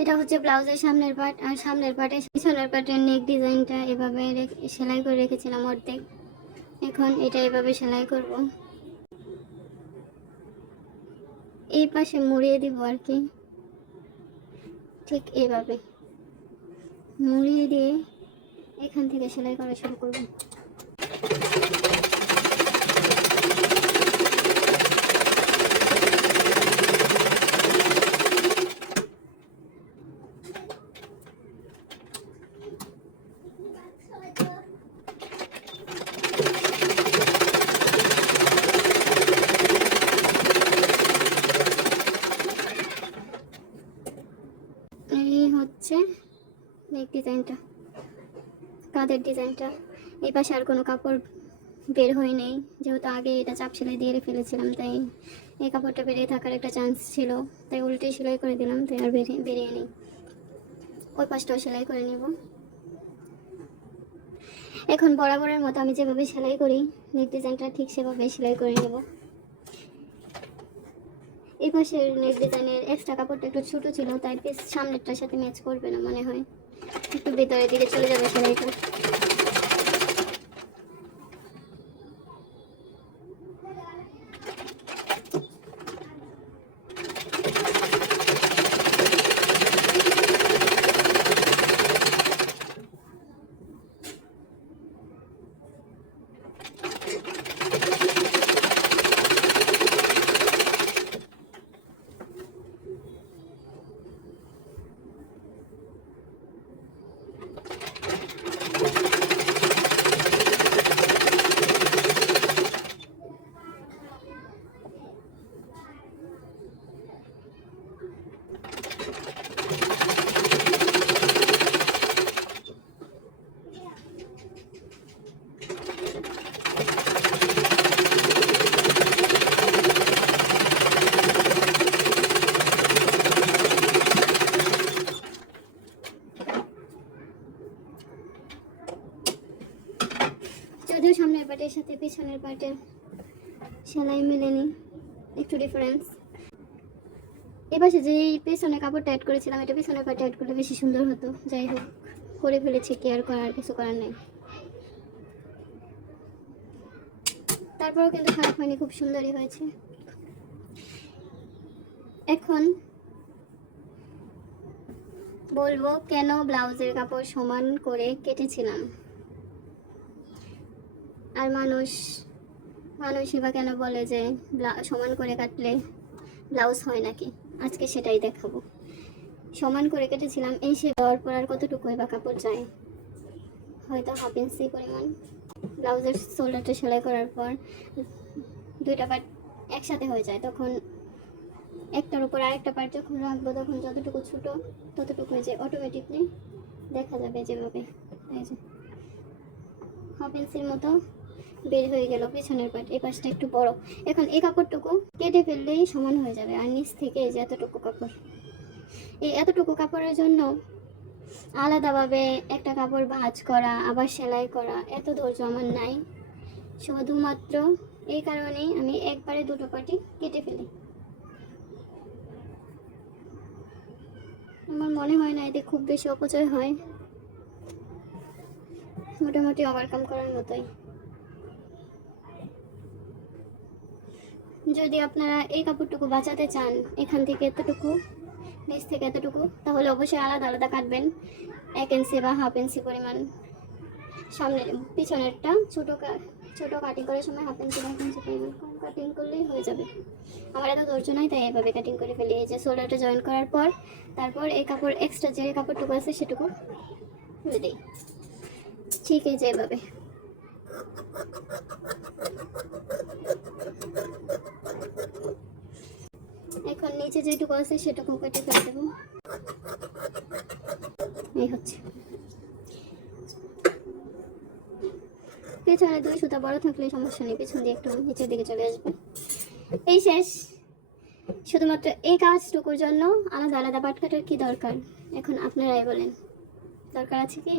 এটা হচ্ছে ব্লাউজের সামনের পার্ট, আর সামনের পার্টে পিছনের পার্টের নেক ডিজাইনটা এভাবে সেলাই করে রেখেছিলাম অর্ধেক। এখন এটা এভাবে সেলাই করব, এই পাশে মুড়িয়ে দিব আর কি, ঠিক এইভাবে মুড়িয়ে দিয়ে এখান থেকে সেলাই করা শুরু করব। এই হচ্ছে নেক ডিজাইনটা, কাঁধের ডিজাইনটা। এই পাশে আর কোনো কাপড় বের হয়ে নেই, যেহেতু আগে এটা চাপ সেলাই দিয়ে ফেলেছিলাম, তাই এই কাপড়টা বেরিয়ে থাকার একটা চান্স ছিল, তাই উল্টে সেলাই করে দিলাম, তাই আর বেরিয়ে নেই। ওই পাশটাও সেলাই করে নেব। এখন বরাবরের মতো আমি যেভাবে সেলাই করি নেক ডিজাইনটা ঠিক সেভাবে সেলাই করে নেব। এই পাশের নেক ডিজাইনের এক্সট্রা কাপড়টা একটু ছোটো ছিল, তাই পিস সামনেরটার সাথে ম্যাচ করবে না মনে হয়, একটু ভেতরের দিকে চলে যাবে সেলাইটা। যদিও সামনের পার্টের সাথে পিছনের পার্টের সেলাই মিলেনি, একটু ডিফারেন্স। এপাশে যে পেছনে কাপড়টা অ্যাড করেছিলাম, এটা পিছনের পার্টে অ্যাড করলে বেশি সুন্দর হতো। যাই হোক, করে ফেলেছি, কি আর করার, কিছু করার নেই। তারপরেও কিন্তু খারাপ হয়নি, খুব সুন্দরই হয়েছে। এখন বলবো কেন ব্লাউজের কাপড় সমান করে কেটেছিলাম, আর মানুষই বা কেন বলে যে সমান করে কাটলে ব্লাউজ হয় নাকি। আজকে সেটাই দেখাবো। সমান করে কেটেছিলাম, এই সে দেওয়ার পর আর কতটুকুই বা কাপড় যায়, হয়তো হাফ ইঞ্চি পরিমাণ। ব্লাউজের শোল্ডারটা সেলাই করার পর দুইটা পার্ট একসাথে হয়ে যায়, তখন একটার উপর আরেকটা পার্ট যখন রাখবো, তখন যতটুকু ছোটো ততটুকু যে অটোমেটিকলি দেখা যাবে, যেভাবে এই যে হাফ ইঞ্চির মতো বের হয়ে গেল পিছনের পার্ট। এই পাশটা একটু বড়। এখন এই কাপড়টুকু কেটে ফেললেই সমান হয়ে যাবে। আর নিচ থেকে এই যে এতটুকু কাপড়, এই এতটুকু কাপড়ের জন্য আলাদাভাবে একটা কাপড় ভাঁজ করা, আবার সেলাই করা, এত ধৈর্য আমার নাই। শুধুমাত্র এই কারণেই আমি একবারে দুটো পার্টই কেটে ফেলি। আমার মনে হয় না এতে খুব বেশি অপচয় হয়, মোটামুটি ওভারকাম করার মতোই। যদি আপনারা এই কাপড়টুকু বাঁচাতে চান, এখান থেকে এতটুকু, নিচ থেকে এতটুকু, তাহলে অবশ্যই আলাদা আলাদা কাটবেন, 1 ইঞ্চি বা হাফ ইঞ্চি পরিমাণ। সামনের পিছনেরটা ছোট কাটিং করার সময় হাফ ইঞ্চি বা 1 ইঞ্চি পরিমাণ কাটিং করলেই হয়ে যাবে। আমার এত ধৈর্য নাই, তাই এইভাবে কাটিং করে ফেলি। এই যে শোল্ডারটা জয়েন করার পর তারপর এই কাপড় এক্সট্রা যে কাপড়টুকু আছে সেটুকু ফেলে দিই, ঠিক এই যে এভাবে। এখন নিচে যেটুকু আছে সেটুকু কেটে ফেলে দেবো। এই হচ্ছে। পেছনে 2 সুতা বড় থাকলে সমস্যা নেই, পেছন দিয়ে একটু নিচের দিকে চলে আসবে। এই শেষ। শুধুমাত্র এই কাজটুকুর জন্য আলাদা আলাদা পাট কাটার কি দরকার? এখন আপনারাই বলেন, দরকার আছে কি?